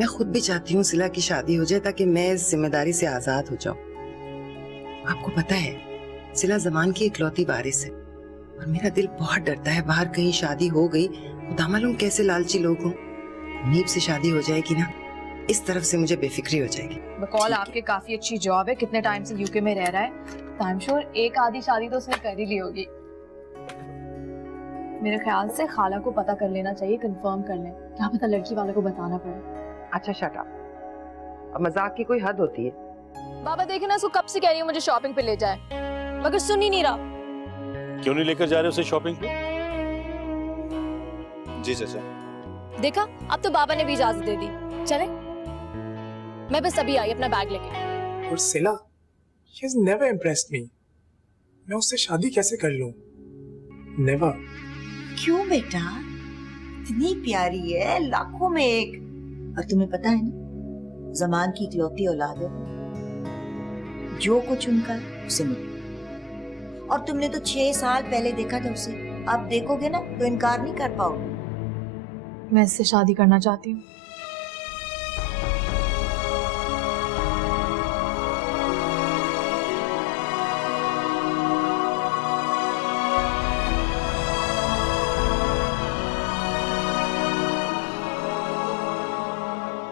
मैं खुद भी चाहती हूँ सिला की शादी हो जाए ताकि मैं इस जिम्मेदारी से आजाद हो जाऊं। आपको पता है सिला जमान की इकलौती वारिस है और मेरा दिल बहुत डरता है बाहर कहीं शादी हो गई, खुदा मालूम कैसे लालची लोग हों, नीब से शादी हो जाएगी ना, इस तरफ से मुझे बेफिक्री हो जाएगी। बकौल आपके काफी अच्छी जॉब है, कितने टाइम से यूके में रह रहा है, आई एम श्योर एक आधी शादी तो उसने कर ही ली होगी। मेरे ख्याल से खाला को पता कर लेना चाहिए, कंफर्म कर लें, क्या पता लड़की वालों को बताना पड़े। अच्छा शट अप, अब मजाक की कोई हद होती है। बाबा देखे ना, उसको कब से कह रही हूँ मुझे शॉपिंग पे ले जाए, मगर सुन ही नहीं रहा। क्यों नहीं लेकर जा रहे उसे शॉपिंग पे? जी चाचा। देखा, अब तो बाबा ने भी इजाजत दे दी, चले? मैं बस अभी आई अपना बैग लेके। और सिला, she has never impressed me. मैं उससे शादी कैसे कर लूं? Never. क्यों बेटा? इतनी प्यारी है, लाखों में एक। और तुम्हें पता है ना, जमान की इकलौती औलाद है, जो कुछ उनका उसे मिले। और तुमने तो 6 साल पहले देखा था उसे, अब देखोगे ना तो इनकार नहीं कर पाओगे। मैं इससे शादी करना चाहती हूँ।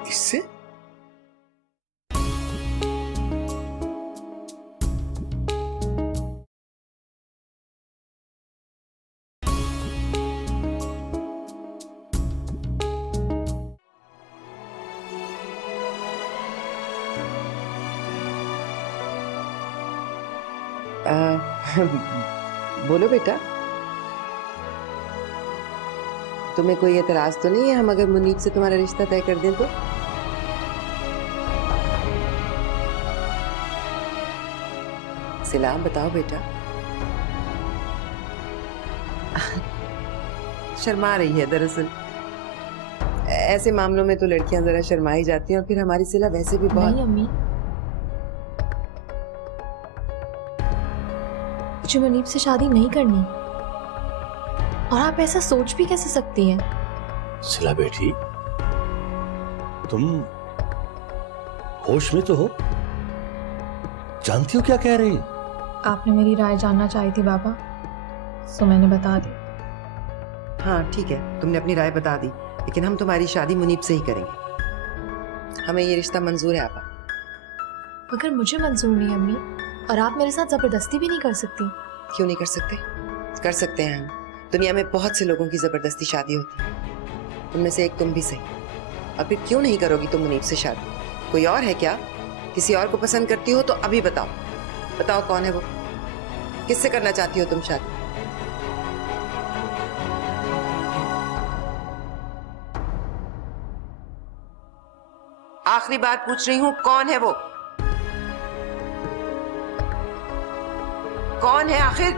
इससे? बोलो बेटा, तुम्हें कोई एतराज तो नहीं है हम अगर मुनीब से तुम्हारा रिश्ता तय कर दें तो? सिला बताओ बेटा। शर्मा रही है दरअसल, ऐसे मामलों में तो लड़कियां जरा शर्मा ही जाती हैं और फिर हमारी सिला वैसे भी बहुत। नहीं अम्मी, मुझे मुनीब से शादी नहीं करनी, और आप ऐसा सोच भी कैसे सकती हैं? सिला बेटी, तुम होश में तो हो? जानती हो क्या कह रही? आपने मेरी राय जानना चाही थी बाबा, तो मैंने बता दी। हाँ ठीक है, तुमने अपनी राय बता दी, लेकिन हम तुम्हारी शादी मुनीब से ही करेंगे। हमें ये रिश्ता मंजूर है आपा। मगर मुझे मंजूर नहीं अम्मी, और आप मेरे साथ जबरदस्ती भी नहीं कर सकती। क्यों नहीं कर सकते? कर सकते हैं हम। दुनिया में बहुत से लोगों की जबरदस्ती शादी होती है, उनमें से एक तुम भी सही। और फिर क्यों नहीं करोगी तुम मुनीब से शादी? कोई और है क्या? किसी और को पसंद करती हो तो अभी बताओ, बताओ कौन है वो? किससे करना चाहती हो तुम शादी? आखिरी बार पूछ रही हूं, कौन है वो? कौन है आखिर?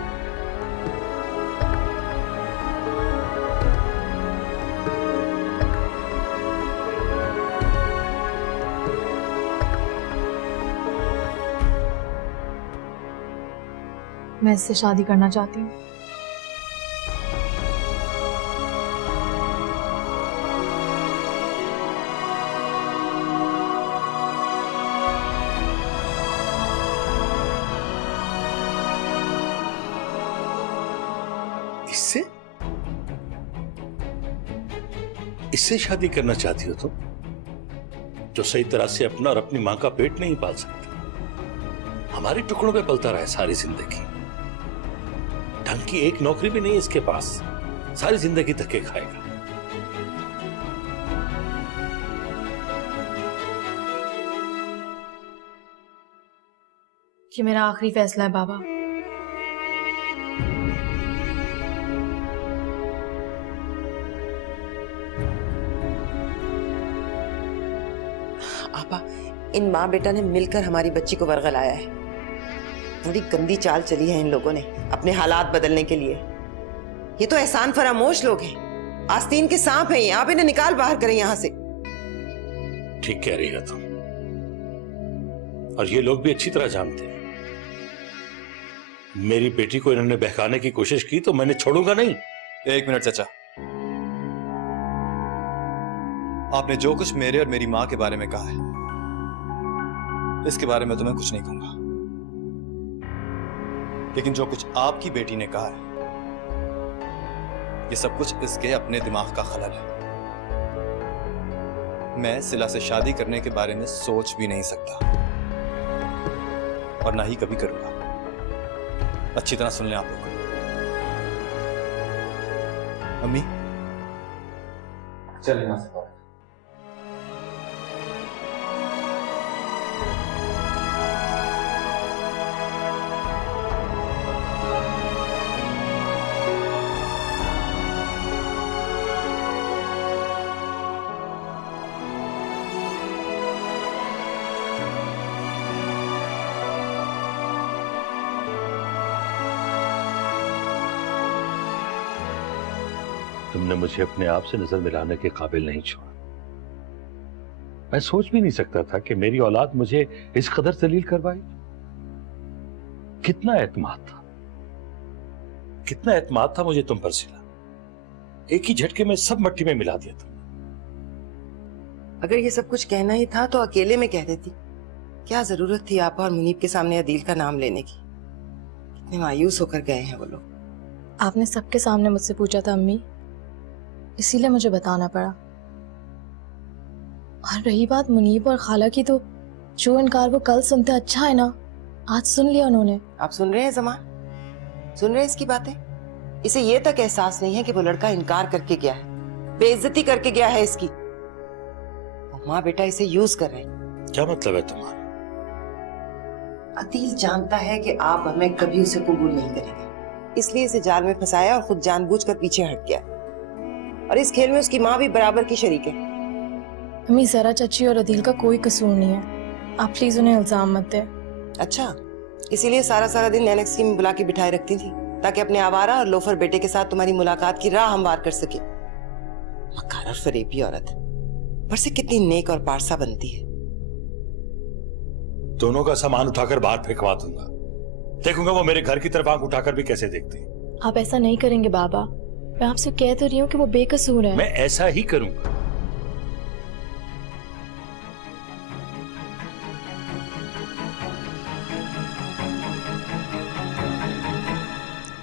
मैं इससे शादी करना चाहती हूँ। इससे? इससे शादी करना चाहती हो तुम, जो सही तरह से अपना और अपनी मां का पेट नहीं पाल सकता, हमारे टुकड़ों पे पलता रहा है सारी जिंदगी। ढंग की एक नौकरी भी नहीं इसके पास, सारी जिंदगी धक्के खाएगा। ये मेरा आखिरी फैसला है बाबा। आपा, इन माँ बेटा ने मिलकर हमारी बच्ची को वरगलाया है। बड़ी गंदी चाल चली है इन लोगों ने अपने हालात बदलने के लिए। ये तो एहसान फरामोश लोग हैं, आस्तीन के सांप हैं ये। आप इन्हें निकाल बाहर करें यहाँ से। ठीक कह रही है तुम, और ये लोग भी अच्छी तरह जानते हैं। मेरी बेटी को इन्होंने बहकाने की कोशिश की तो मैंने छोड़ूंगा नहीं। एक मिनट चाचा, आपने जो कुछ मेरे और मेरी माँ के बारे में कहा है, इसके बारे में तो मैं कुछ नहीं कहूंगा, लेकिन जो कुछ आपकी बेटी ने कहा है, ये सब कुछ इसके अपने दिमाग का खलल है। मैं सिला से शादी करने के बारे में सोच भी नहीं सकता, और ना ही कभी करूंगा। अच्छी तरह सुन लें आप लोग। अम्मी, चल यहां से। तुमने मुझे अपने आप से नजर मिलाने के काबिल नहीं छोड़ा। मैं सोच भी नहीं सकता था कि मेरी औलाद मुझे इस कदर जलील करवाई। कितना एतमाद था, कितना एतमाद था मुझे तुम पर सिला। एक ही झटके में सब मट्टी में मिला दिया तुमने। अगर ये सब कुछ कहना ही था तो अकेले में कह देती। क्या जरूरत थी आपा और मुनीब के सामने अदील का नाम लेने की। कितने मायूस होकर गए हैं वो लोग। आपने सबके सामने मुझसे पूछा था अम्मी, इसीलिए मुझे बताना पड़ा। और रही बात मुनीब और खाला की, तो जो इनकार वो कल सुनते अच्छा है ना, आज सुन लिया उन्होंने। आप सुन रहे हैं जमान, सुन रहे हैं इसकी बातें। इसे ये तक एहसास नहीं है कि वो लड़का इनकार करके गया है, बेइज्जती करके गया है इसकी। तो माँ बेटा इसे यूज कर रहे हैं। क्या मतलब है तुम्हारा? अदील जानता है कि आप हमें कभी उसे कबूल नहीं करेंगे, इसलिए इसे जाल में फंसाया और खुद जानबूझकर पीछे हट गया। और इस खेल में उसकी माँ भी बराबर की शरीक है। अम्मी, जरा चाची और अदील का कोई कसूर नहीं है, आप प्लीज उन्हें इल्जाम मत दें। अच्छा, इसीलिए सारा सारा दिन एनेक्स में बुला के बिठाए रखती थी ताकि अपने आवारा और लोफर बेटे के साथ तुम्हारी मुलाकात की राह हमवार कर सके। मक्कार और फरेबी औरत, पर से कितनी नेक और पारसा बनती है। दोनों का सामान उठाकर बाहर फेंकवा दूंगा। देखूंगा वो मेरे घर की तरफ आंख उठाकर भी कैसे देखती है। आप ऐसा नहीं करेंगे बाबा, मैं आपसे कह तो रही हूँ कि वो बेकसूर है। मैं ऐसा ही करूंगा।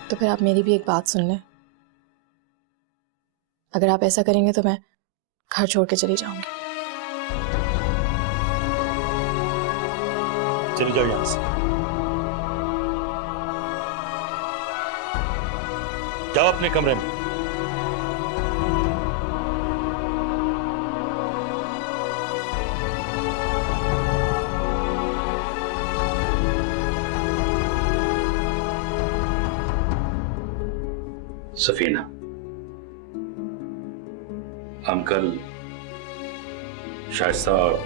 तो फिर आप मेरी भी एक बात सुन लें। अगर आप ऐसा करेंगे तो मैं घर छोड़ के चली जाऊंगी। चली जाओ यहां से, जाओ अपने कमरे में। सफीना, अंकल शाइस्ता और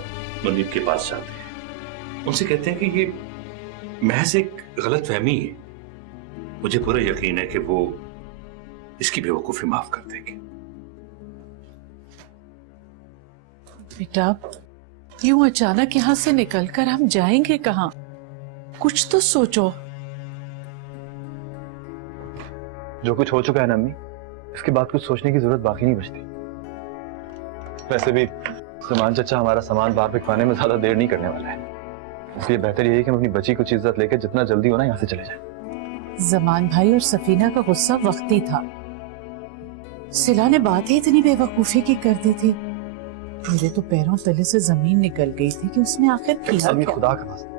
मुनीब के पास जाते हैं। उनसे कहते हैं कि ये महज एक गलत फहमी है। मुझे पूरा यकीन है कि वो इसकी बेवकूफी माफ कर देंगे। बेटा, यूं अचानक यहाँ से निकलकर हम जाएंगे कहाँ? कुछ तो सोचो। जो कुछ हो चुका है ना अम्मी, इसके बाद कुछ सोचने की जरूरत बाकी नहीं बचती। वैसे भी जमान चचा हमारा सामान बाहर भिजवाने में ज्यादा देर नहीं करने वाला है, इसलिए बेहतर यही है कि हम अपनी बची कुछ इज्जत लेकर जितना जल्दी होना यहाँ से चले जाएं। जमान भाई और सफीना का गुस्सा वक्ती था। सिला ने बातें इतनी बेवकूफी की कर दी थी, मेरे तो पैरों तले से जमीन निकल गई थी कि उसने आखिर किया क्या? खुदा का वास्ता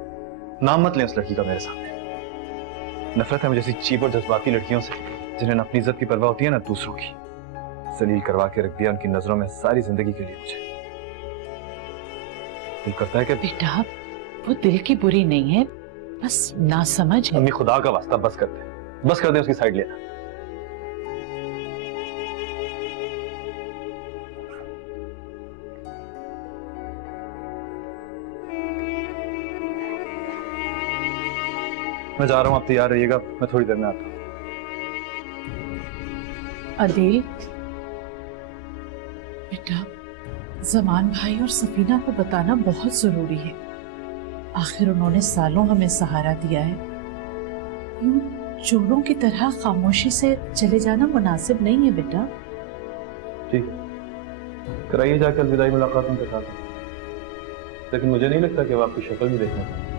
नाम मत लें उस लड़की का मेरे सामने। नफरत है मुझे ऐसी चीप और जज्बाती लड़कियों से, जिन्हें न अपनी इज्जत की परवाह होती है ना दूसरों की। जलील करवा के रख दिया उनकी नजरों में सारी जिंदगी के लिए। मुझे दिल करता है कि बेटा, वो दिल की बुरी नहीं है, बस नासमझ है। अम्मी खुदा का वास्ता बस कर दे उसकी साइड लेना। मैं जा रहा हूँ, आप तैयार रहिएगा, मैं थोड़ी देर में आता हूँ। अदील बेटा, जमान भाई और सफीना को बताना बहुत जरूरी है। आखिर उन्होंने सालों हमें सहारा दिया है। यूं चोरों की तरह खामोशी से चले जाना मुनासिब नहीं है बेटा। ठीक है, कराइए जाकर विदाई मुलाकात उनके साथ, लेकिन मुझे नहीं लगता कि वो आपकी शक्ल भी देखना चाहते।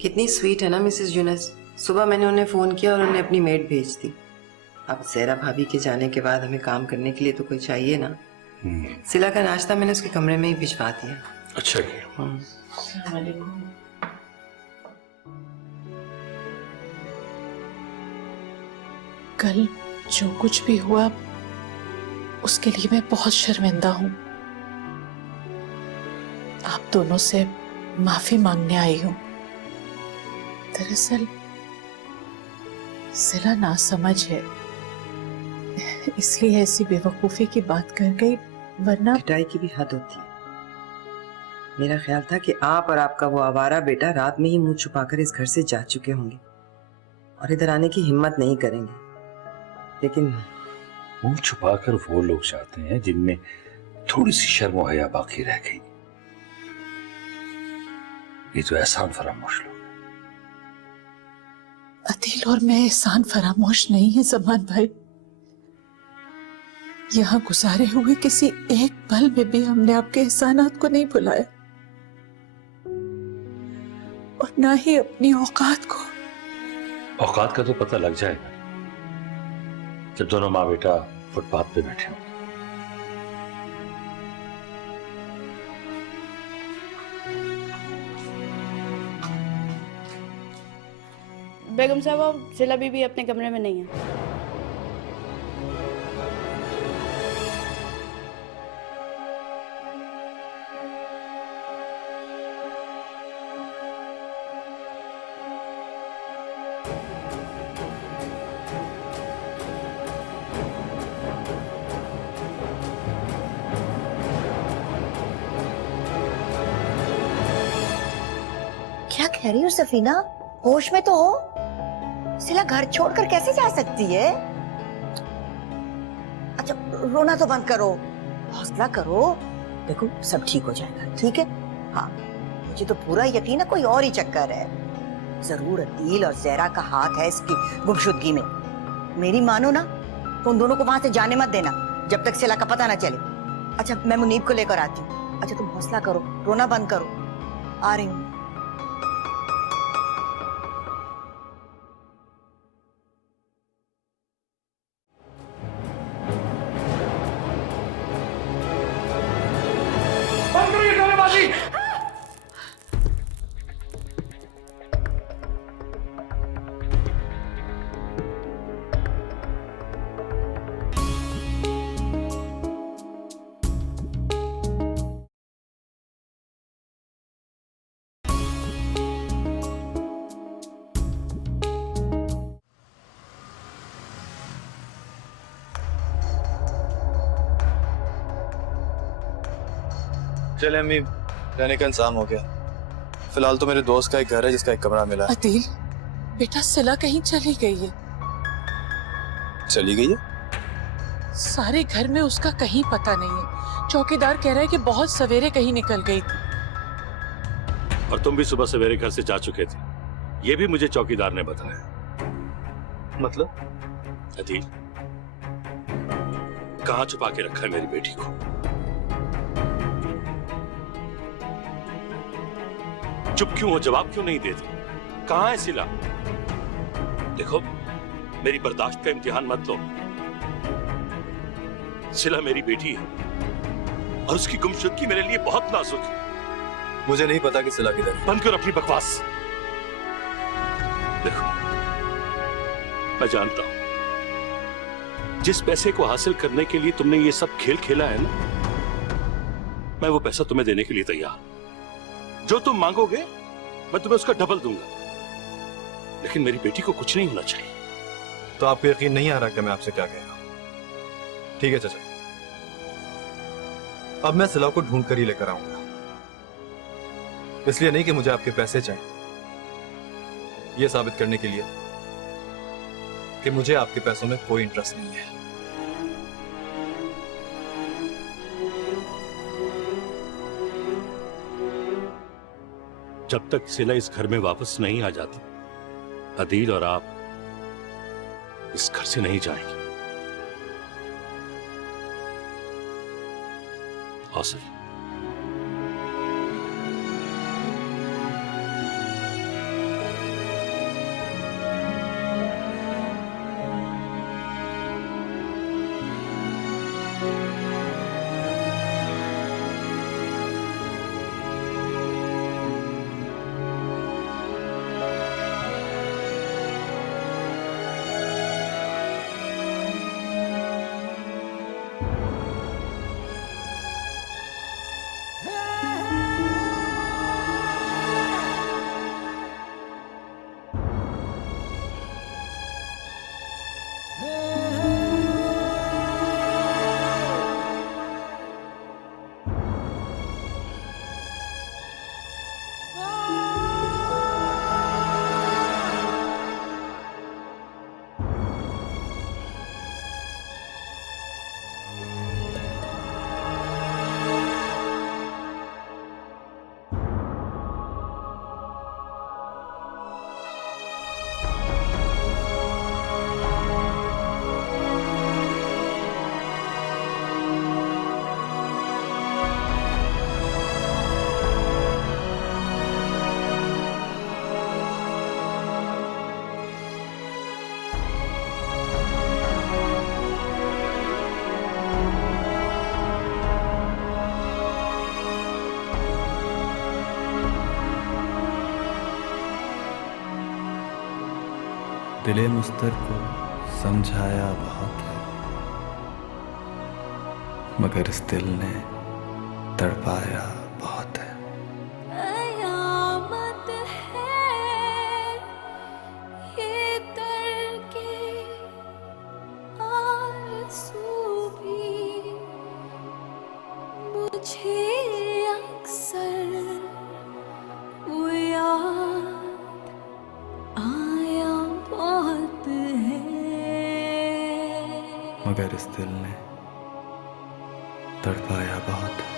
कितनी स्वीट है ना मिसेस यूनस। सुबह मैंने उन्हें फोन किया और उन्हें अपनी मेड भेज दी। अब ज़हरा भाभी के जाने के बाद हमें काम करने के लिए तो कोई चाहिए ना। सिला का नाश्ता मैंने उसके कमरे में ही भिजवा दिया। अच्छा किया। कल जो कुछ भी हुआ उसके लिए मैं बहुत शर्मिंदा हूं। आप दोनों से माफी मांगने आई हूं। दरअसल सिला नासमझ है, इसलिए ऐसी बेवकूफी की बात कर गई, वरना पिटाई की भी हद होती है। मेरा ख्याल था कि आप और आपका वो आवारा बेटा रात में ही मुंह छुपाकर इस घर से जा चुके होंगे और इधर आने की हिम्मत नहीं करेंगे, लेकिन मुंह छुपाकर वो लोग जाते हैं जिनमें थोड़ी सी शर्म और हया बाकी रह गई। ये तो एहसान फरामोश लोग। अदील और मैं एहसान फरामोश नहीं है जमान भाई। यहाँ गुजारे हुए किसी एक पल में भी हमने आपके एहसानात को नहीं भुलाया और ना ही अपनी औकात को। औकात का तो पता लग जाएगा जब दोनों माँ बेटा फुटपाथ पे बैठे हों। बेगम साहबा, जिला बीबी अपने कमरे में नहीं है। क्या कह रही हो सफीना? होश में तो हो। सिला घर छोड़कर कैसे जा सकती है? अच्छा रोना तो बंद करो, हौसला करो, देखो सब ठीक हो जाएगा, ठीक है? हाँ मुझे तो पूरा यकीन है कोई और ही चक्कर है। जरूर अदील और ज़हरा का हाथ है इसकी गुमशुदगी में। मेरी मानो ना तो उन दोनों को वहां से जाने मत देना जब तक सिला का पता ना चले। अच्छा मैं मुनीब को लेकर आती हूँ। अच्छा तुम हौसला करो, रोना बंद करो, आ रही हूँ। चले अम्मी, रहने का इंतजाम हो गया। फिलहाल तो मेरे दोस्त का एक घर है जिसका एक कमरा मिला है। अदील बेटा सिला कहीं चली गई है। चली गई है? सारे घर में उसका कहीं पता नहीं है। चौकीदार कह रहा है कि बहुत सवेरे कहीं निकल गई थी। और तुम भी सुबह सवेरे घर से जा चुके थे, ये भी मुझे चौकीदार ने बताया। मतलब? अदील, कहां छुपा के रखा है मेरी बेटी को? चुप क्यों हो, जवाब क्यों नहीं देते? कहां है सिला? देखो मेरी बर्दाश्त का इम्तिहान मत लो। सिला मेरी बेटी है और उसकी गुमशुदगी मेरे लिए बहुत नाजुक है। मुझे नहीं पता कि सिला किधर है। बंद करो अपनी बकवास। देखो मैं जानता हूं जिस पैसे को हासिल करने के लिए तुमने ये सब खेल खेला है ना, मैं वो पैसा तुम्हें देने के लिए तैयार। जो तुम मांगोगे मैं तुम्हें उसका डबल दूंगा, लेकिन मेरी बेटी को कुछ नहीं होना चाहिए। तो आपको यकीन नहीं आ रहा कि मैं आपसे क्या कह रहा हूं? ठीक है चाचा, अब मैं सिला को ढूंढ कर ही लेकर आऊंगा। इसलिए नहीं कि मुझे आपके पैसे चाहिए, यह साबित करने के लिए कि मुझे आपके पैसों में कोई इंटरेस्ट नहीं है। जब तक सिला इस घर में वापस नहीं आ जाती, अदील और आप इस घर से नहीं जाएंगे। आसिफ, दिले मुस्तर को समझाया बहुत है, मगर इस दिल ने तड़पाया बहुत है। कयामत है ये करके आरज़ू भी मुझे अक्सर वो याद आया बहुत है, मगर इस दिल ने तड़पाया बहुत है।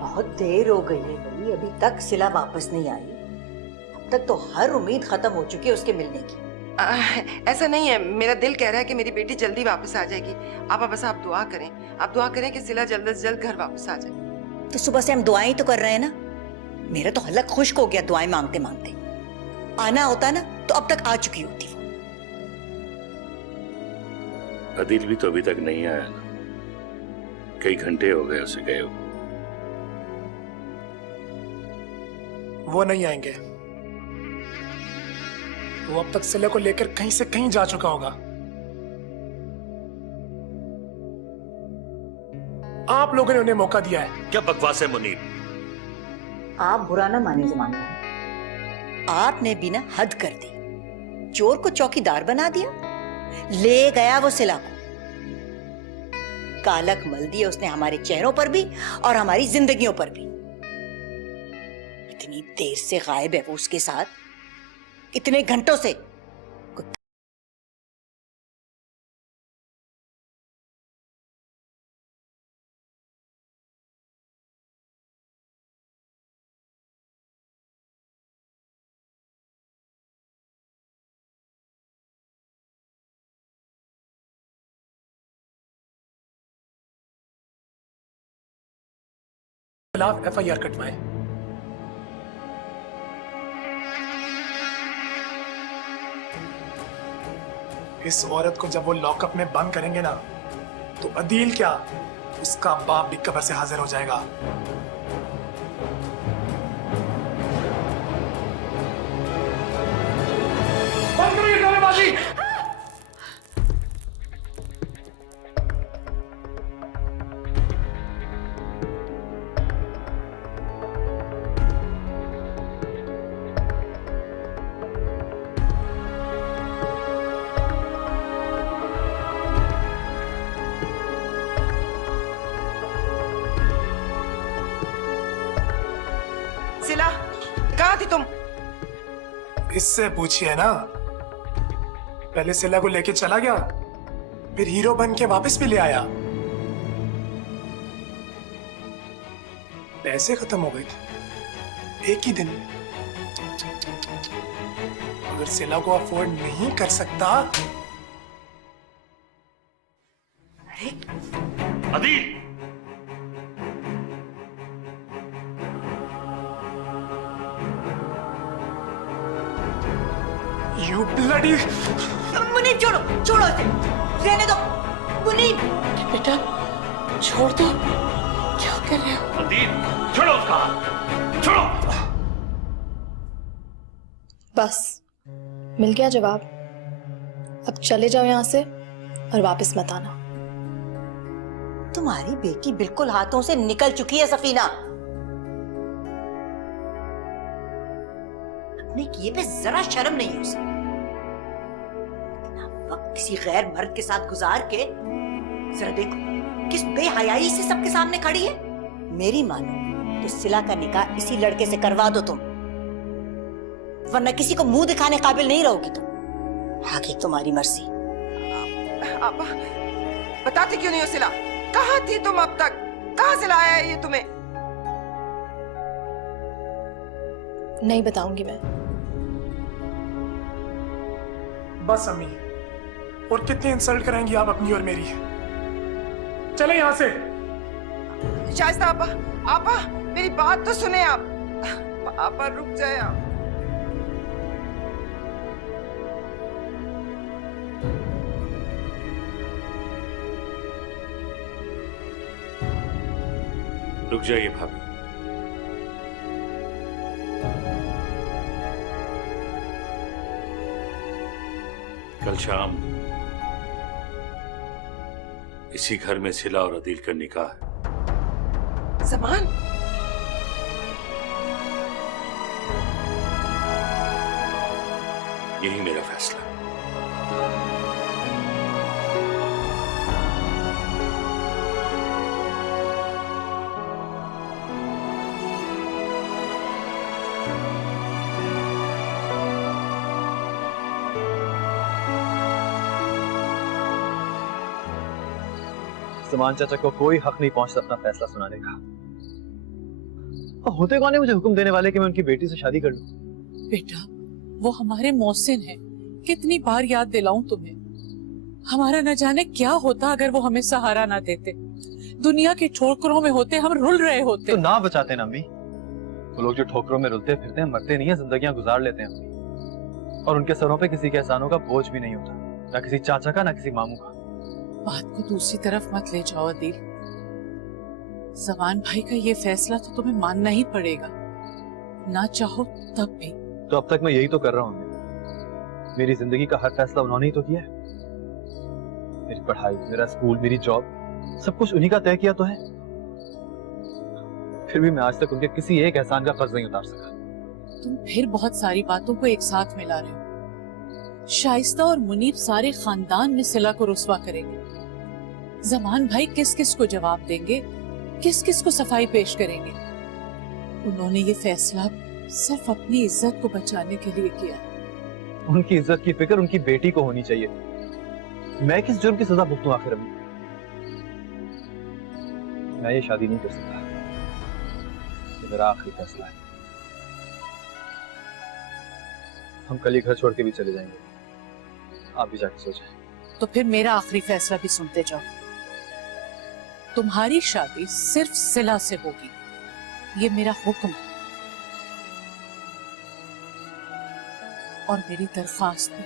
बहुत देर हो गई है भाई, अभी तक सिला वापस नहीं आई। अब तक तो हर उम्मीद खत्म हो चुकी है उसके मिलने की। ऐसा नहीं है, मेरा दिल कह रहा है कि मेरी बेटी जल्दी वापस आ जाएगी। आप बस आप दुआ करें, आप दुआ करें कि सिला जल्द से जल्द घर वापस आ जाए। तो सुबह से हम दुआएं तो कर रहे हैं ना। मेरा तो हलक खुश्क हो गया दुआएं मांगते मांगते। आना होता ना तो अब तक आ चुकी होती वो। अदील भी तो अभी तक नहीं आया ना, कई घंटे हो गए उसे गए हुए। वो नहीं आएंगे। वो अब तक सिले को लेकर कहीं से कहीं जा चुका होगा। आप लोगों ने उन्हें मौका दिया है। क्या बकवास है मुनीर? आप बुरा ना माने ज़मान भाई, आपने भी ना हद कर दी। चोर को चौकीदार बना दिया, ले गया वो सिला को। कालक मल दिए उसने हमारे चेहरों पर भी और हमारी जिंदगियों पर भी। इतनी देर से गायब है वो उसके साथ, इतने घंटों से। खिलाफ FIR कटवाएं। इस औरत को जब वो लॉकअप में बंद करेंगे ना, तो अदील क्या, उसका बाप भी कब्र से हाजिर हो जाएगा। बंद करो ये ड्रामेबाजी। सिला, कहाँ थी तुम? इससे पूछिए ना। पहले सिला को लेके चला गया, फिर हीरो बन के वापस भी ले आया। पैसे खत्म हो गए थे एक ही दिन में। अगर सिला को अफोर्ड नहीं कर सकता। Adeel, you bloody. मुनीब छोड़ो, छोड़ो इसे, रहने दो। मुनीब बेटा छोड़ दो, क्या कर रहे हो? अदील, छोड़ो उसका हाथ, छोड़ो। बस मिल गया जवाब। अब चले जाओ यहाँ से और वापस मत आना। तुम्हारी बेटी बिल्कुल हाथों से निकल चुकी है सफीना। अपने किए पे जरा शर्म नहीं है उसे। इतना वक्त किसी गैर मर्द के साथ गुजार के जरा देखो किस बेहयाई से सबके सामने खड़ी है। मेरी मानो तो सिला का निकाह इसी लड़के से करवा दो तुम, वरना किसी को मुंह दिखाने काबिल नहीं रहोगी तुम। आगे तुम्हारी मर्जी। आपा, बताते क्यों नहीं हो सिला? कहाँ थी तुम अब तक? कहाँ से लाया है ये तुम्हें? नहीं बताऊंगी मैं। बस अम्मी, और कितनी इंसल्ट कराएंगी आप अपनी और मेरी? चले यहाँ से। शाइस्ता आपा, आपा मेरी बात तो सुने आप। आपा रुक जाए आप। रुक जाइए भाभी। कल शाम इसी घर में सिला और अदील का निकाह है। ज़मान, यही मेरा फैसला है। समान चाचा को कोई हक नहीं पहुंचता अपना फैसला सुनाने का। और होते कौन है मुझे हुक्म देने वाले कि मैं उनकी बेटी से शादी कर लूं? बेटा वो हमारे मोहसिन हैं, कितनी बार याद दिलाऊं तुम्हें। हमारा न जाने क्या होता अगर वो हमें सहारा ना देते। दुनिया के ठोकरों में होते हम रुल रहे होते। तो ना बचाते ना अम्मी। वो लोग जो ठोकरों में रुलते फिरते हैं मरते नहीं है, जिंदगियां गुजार लेते हैं अम्मी। और उनके सरों पे किसी के एहसानों का बोझ भी नहीं होता, ना किसी चाचा का ना किसी मामू का। बात को दूसरी तरफ मत ले जाओ अदील। जमान भाई का ये फैसला तो तुम्हें मानना ही पड़ेगा, ना चाहो तब भी। तो अब तक मैं यही तो कर रहा हूँ। मेरी जिंदगी का हर फैसला उन्होंने ही तो किया है। मेरी पढ़ाई, मेरा स्कूल, मेरी जॉब, सब कुछ उन्हीं का तय किया तो है। फिर भी मैं आज तक उनके किसी एक एहसान का कर्ज नहीं उतार सका। तुम फिर बहुत सारी बातों को एक साथ मिला रहे हो। शाइस्ता और मुनीब सारे खानदान में सिला को रुस्वा करेंगे। जमान भाई किस किस को जवाब देंगे, किस किस को सफाई पेश करेंगे। उन्होंने ये फैसला सिर्फ अपनी इज्जत को बचाने के लिए किया। उनकी इज्जत की फिक्र उनकी बेटी को होनी चाहिए। मैं किस जुर्म की सजा भुगतूं आखिर अम्मी? मैं ये शादी नहीं कर सकता। ये मेरा आखिरी फैसला है। हम कल ही घर छोड़ के भी चले जाएंगे। आप भी जाके सो जाएं। तो फिर मेरा आखिरी फैसला भी सुनते जाओ। तुम्हारी शादी सिर्फ सिला से होगी, ये मेरा हुक्म और मेरी दरख्वास्त है।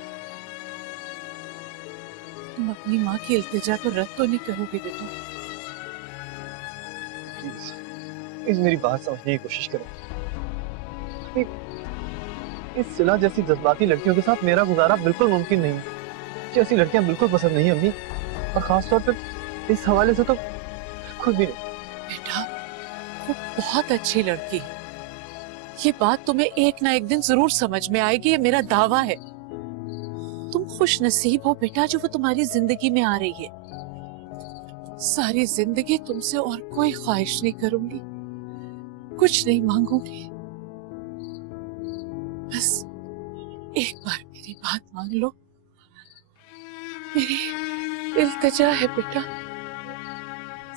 तुम अपनी माँ की इल्तिजा को रद्द तो नहीं करोगे बेटा? प्लीज मेरी बात समझने की कोशिश करो। इस सिला जैसी जज्बाती लड़कियों के साथ मेरा गुजारा बिल्कुल मुमकिन नहीं। ऐसी लड़कियां बिल्कुल पसंद नहीं अम्मी, और खासतौर पर इस हवाले से तो खुद भी नहीं। बेटा वो बहुत अच्छी लड़की है, ये बात तुम्हें एक ना एक दिन जरूर समझ में आएगी, ये मेरा दावा है। तुम खुश नसीब हो बेटा जो वो तुम्हारी जिंदगी में आ रही है। सारी जिंदगी तुमसे और कोई ख्वाहिश नहीं करूंगी, कुछ नहीं मांगूंगी, बस एक बार मेरी बात मान लो। मेरी इल्तिजा है बेटा,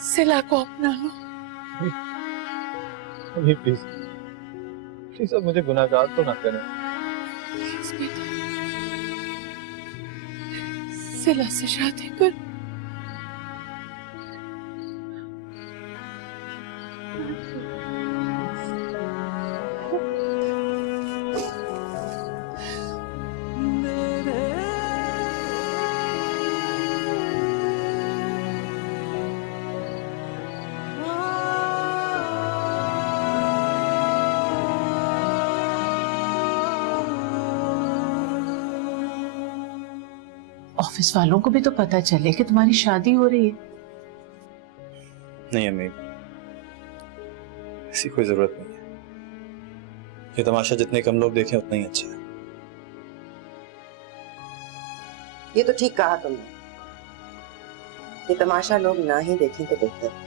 सिला को अपना लो। अम्मी प्लीज प्लीज अब मुझे गुनाहगार तो ना करें। प्लीज बेटा सिला से शादी कर। ऑफिस वालों को भी तो पता चले कि तुम्हारी शादी हो रही है। नहीं अम्मी, ऐसी कोई जरूरत नहीं है। ये तमाशा जितने कम लोग देखें उतना ही अच्छा है। ये तो ठीक कहा तुमने, ये तमाशा लोग ना ही देखें तो बेहतर।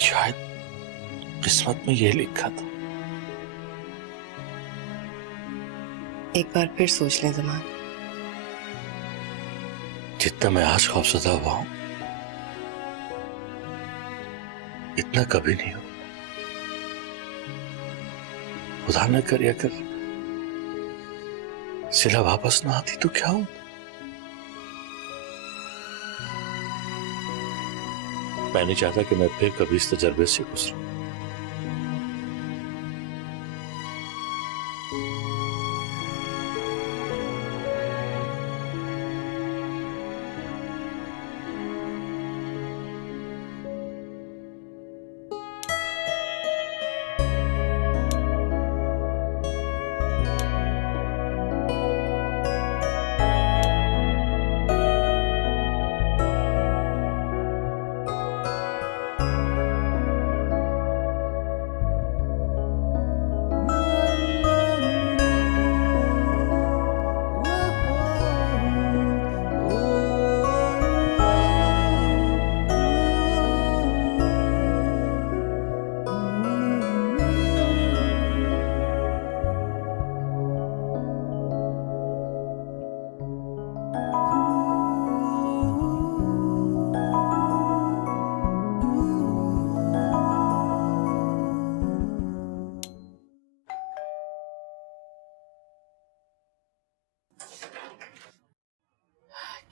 शायद किस्मत में ये लिखा था। एक बार फिर सोच लें ज़मान। जितना मैं आज खौफजदा हुआ हूं इतना कभी नहीं हो। खुदा न करे अगर सिला वापस ना आती तो क्या हो। मैं नहीं चाहता कि मैं फिर कभी इस तजर्बे से गुजरूं।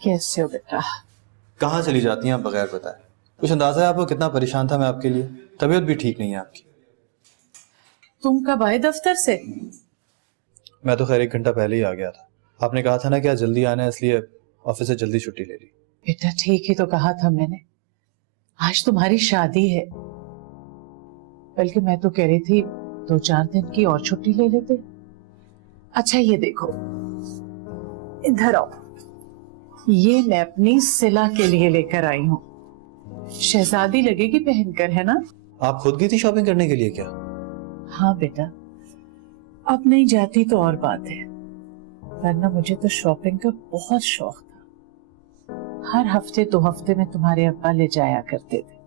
कैसे हो बेटा? कहाँ चली जाती हैं आप बगैर बताए? कुछ अंदाजा है आपको कितना परेशान था मैं आपके लिए? तबीयत भी ठीक नहीं है आपकी। तुम कब आए दफ्तर से? मैं तो खैर 1 घंटा पहले ही आ गया था। आपने कहा था ना कि आज जल्दी आना है, इसलिए ऑफिस से जल्दी छुट्टी ले ली। बेटा ठीक ही तो कहा था मैंने, आज तुम्हारी शादी है। बल्कि मैं तो कह रही थी 2-4 दिन की और छुट्टी ले लेते। अच्छा ये देखो, इधर आओ, ये मैं अपनी सिला के लिए लेकर आई हूँ। शहजादी लगेगी पहनकर, है ना? आप खुद गई थी शॉपिंग करने के लिए क्या? हाँ बेटा, अब नहीं जाती तो और बात है, वरना मुझे तो शॉपिंग का बहुत शौक था। हर हफ्ते 2 हफ्ते में तुम्हारे अब्बा ले जाया करते थे।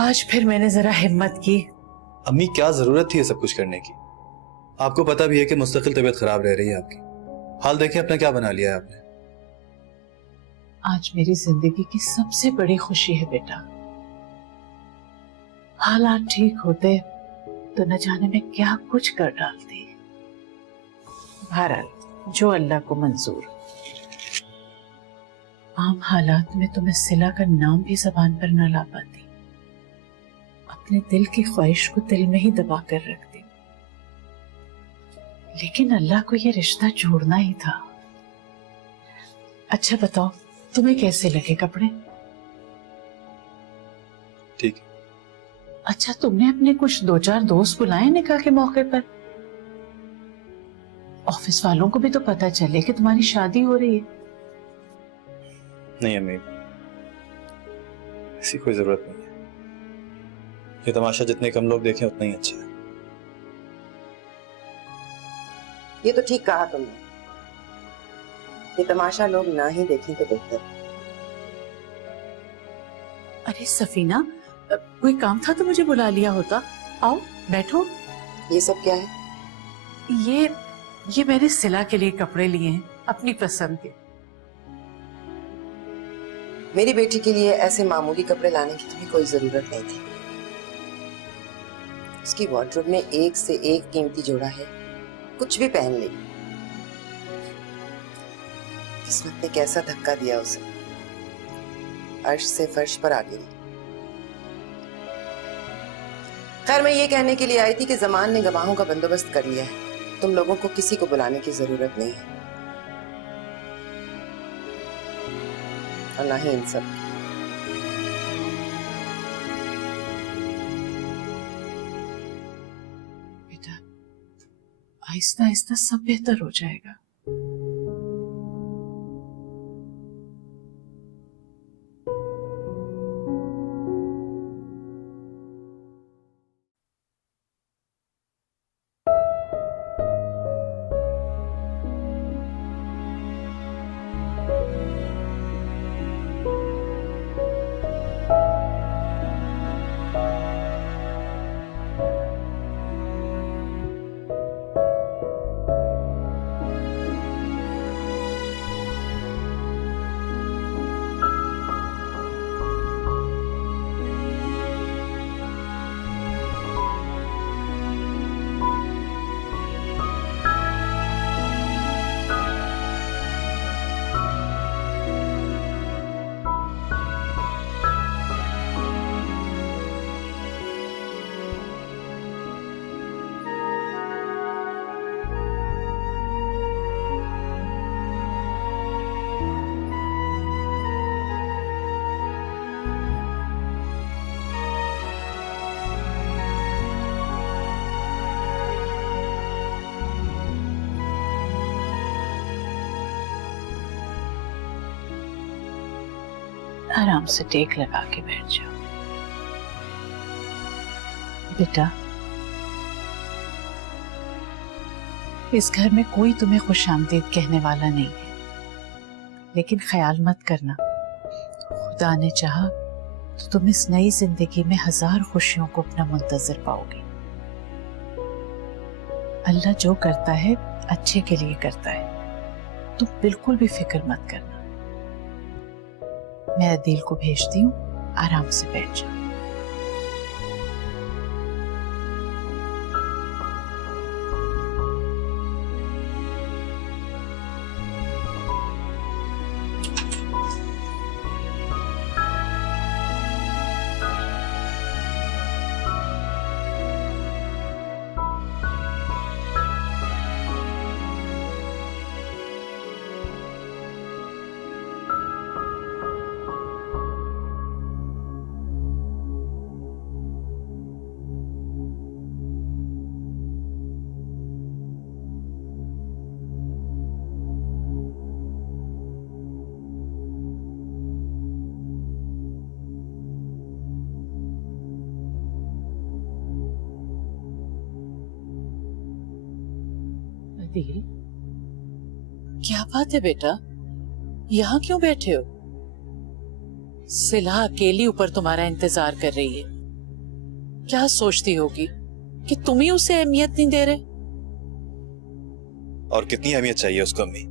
आज फिर मैंने जरा हिम्मत की। अम्मी क्या जरूरत थी ये सब कुछ करने की? आपको पता भी है कि मुस्तकिल तबीयत खराब रह रही है आपकी। हाल देखें अपना क्या बना लिया है आपने। आज मेरी जिंदगी की सबसे बड़ी खुशी है बेटा। हालात ठीक होते तो न जाने में क्या कुछ कर डालती। बहरहाल जो अल्लाह को मंजूर। आम हालात में तो मैं सिला का नाम भी जबान पर न ला पाती, अपने दिल की ख्वाहिश को दिल में ही दबा कर रखती। लेकिन अल्लाह को ये रिश्ता जोड़ना ही था। अच्छा बताओ, तुम्हें कैसे लगे कपड़े? ठीक है। अच्छा तुमने अपने कुछ 2-4 दोस्त बुलाए निकाह के मौके पर? ऑफिस वालों को भी तो पता चले कि तुम्हारी शादी हो रही है। नहीं अम्मी, ऐसी कोई जरूरत नहीं है। ये तमाशा जितने कम लोग देखें उतना ही अच्छा है। ये तो ठीक कहा तुमने, ये तमाशा लोग ना ही देखें तो बेहतर। अरे सफीना, कोई काम था तो मुझे बुला लिया होता। आओ बैठो। ये सब क्या है? ये मैंने सिला के लिए कपड़े लिए हैं, अपनी पसंद के। मेरी बेटी के लिए ऐसे मामूली कपड़े लाने की तुम्हें कोई जरूरत नहीं थी। उसकी वार्डरोब में एक से एक कीमती जोड़ा है, कुछ भी पहन ले। किस्मत ने कैसा धक्का दिया उसे, अर्श से फर्श पर आ गिरी। खैर मैं ये कहने के लिए आई थी कि जमान ने गवाहों का बंदोबस्त कर लिया है, तुम लोगों को किसी को बुलाने की जरूरत नहीं है, और ना ही इन सब की। बेटा आहिस्ता आहिस्ता सब बेहतर हो जाएगा। आराम से टेक लगा के बैठ जाओ। बेटा इस घर में कोई तुम्हें खुशामदीद कहने वाला नहीं है, लेकिन ख्याल मत करना, खुदा ने चाहा तो तुम इस नई जिंदगी में 1000 खुशियों को अपना मुंतजर पाओगे। अल्लाह जो करता है अच्छे के लिए करता है, तुम बिल्कुल भी फिक्र मत करना। मैं अदील को भेजती हूँ, आराम से बैठ जाओ। अदील, क्या बात है बेटा, यहाँ क्यों बैठे हो? सिला अकेली ऊपर तुम्हारा इंतजार कर रही है। क्या सोचती होगी कि तुम ही उसे अहमियत नहीं दे रहे? और कितनी अहमियत चाहिए उसको अम्मी?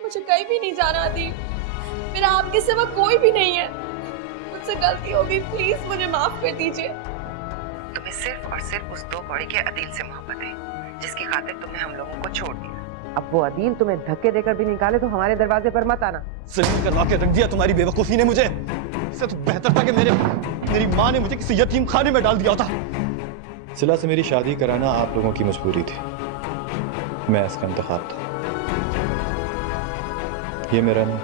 मुझे कहीं भी नहीं जाना थी, मेरा आपके सिवा कोई भी नहीं है। मुझसे गलती हो गई, प्लीज मुझे माफ कर दीजिए। तुम्हें सिर्फ और सिर्फ उस दो कौड़ी के अदील से मोहब्बत है जिसकी खातिर तुमने हम लोगों को छोड़ दिया। अब वो अदील तुम्हें धक्के देकर भी निकाले तो हमारे दरवाजे पर मत आना। जमीन करवा के रख दिया तुम्हारी बेवकूफी ने मुझे। इससे तो बेहतर था कि मेरी माँ ने मुझे किसी यतीम खाने में डाल दिया होता। सिला से मेरी शादी कराना आप लोगों की मजबूरी थी, मैं इसका इंतखाब था, ये मेरा नहीं।